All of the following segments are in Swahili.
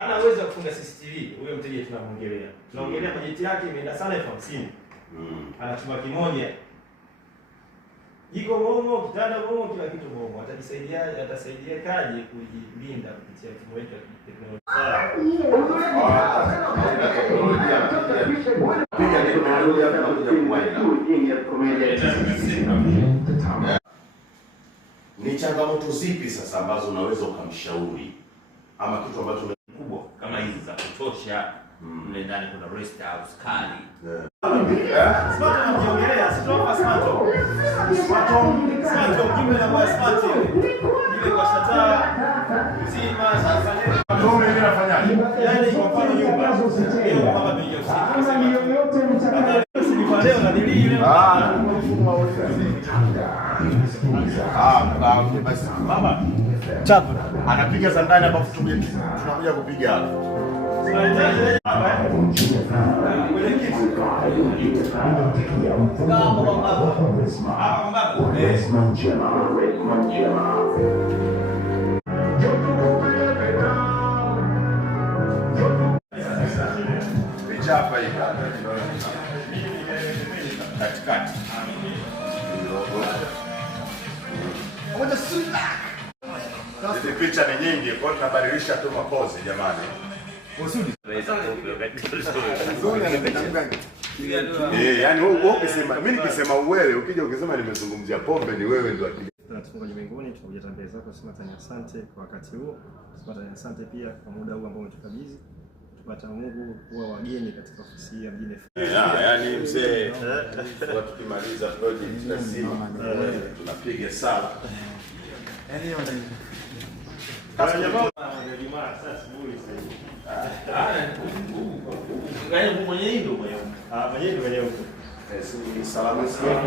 Ana uwezo wa kufunga CCTV, huyo mteja tunamwongelea. Tunaongelea bajeti yake imeenda sana 50,000. Ana chumba kimoja. Jiko momo, kitanda momo, kila kitu momo. Atasaidia kaje kujilinda kupitia mfumo wetu wa teknolojia. Ni changamoto zipi sasa ambazo unaweza ukamshauri ama kitu ambacho kubwa kama hizi za kutosha mle ndani kuna rest house kali. Smart anamjongelea, sitoa smart. Smart kimbe na kwa smart ile kwa shata mzima sasa ndio mimi nafanyaje? Yaani kwa mfano nyumba leo kama bei ya usiku nasema yote leo na dili ile basi baba chapo anapiga za ndani hapa tunakuja kupiga hapa. Chapa hii katikati. Hizi picha ni nyingi, kwa tunabadilisha tu mapozi jamani. Usudi. Yaani wewe ukisema mimi nikisema uwele, ukija ukisema nimezungumzia pombe ni wewe ndio akili. Tunatufunga mbinguni, tunakuja tambia zako Smart, ni asante kwa wakati huo. Smart, ni asante pia kwa muda huu ambao umetukabidhi. Tupata Mungu kuwa wageni katika ofisi hii ya mjini. Yaani mzee, tukimaliza project lazima tunapiga sala. Yaani kama jamaa Jumaa sasa bure sasa. Ngaya mwenyewe ndio mwenyewe. Mwenyewe ndio mwenyewe huko. Salamu sana.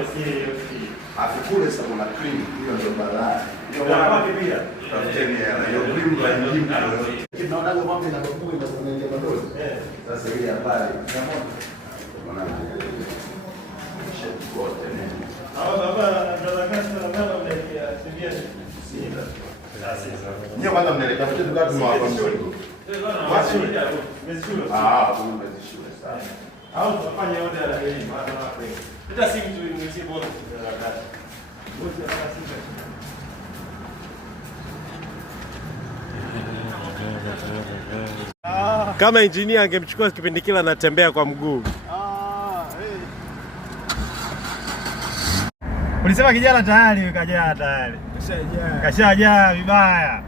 Afikule sasa kuna cream hiyo ndio balaa. Ndio wapi pia? Tafuteni hiyo cream kwa nyingine. Tunaona mambo yanapokuwa inakuja bado. Sasa ile habari. Unaona? Baba ndio kasi na mama mnakia tumia sina. Ndio kwanza mnaleta vitu tukao tumewapa mzigo. Mezishule. Kumbe mezishule sana. Au tufanye yote ya leo maana hapo. Hata simu tu ni simu bora ya kazi. Wote hapa simu. Kama engineer angemchukua kipindi kile anatembea kwa mguu. Ulisema kijana tayari kajaa tayari. Kashajaa vibaya.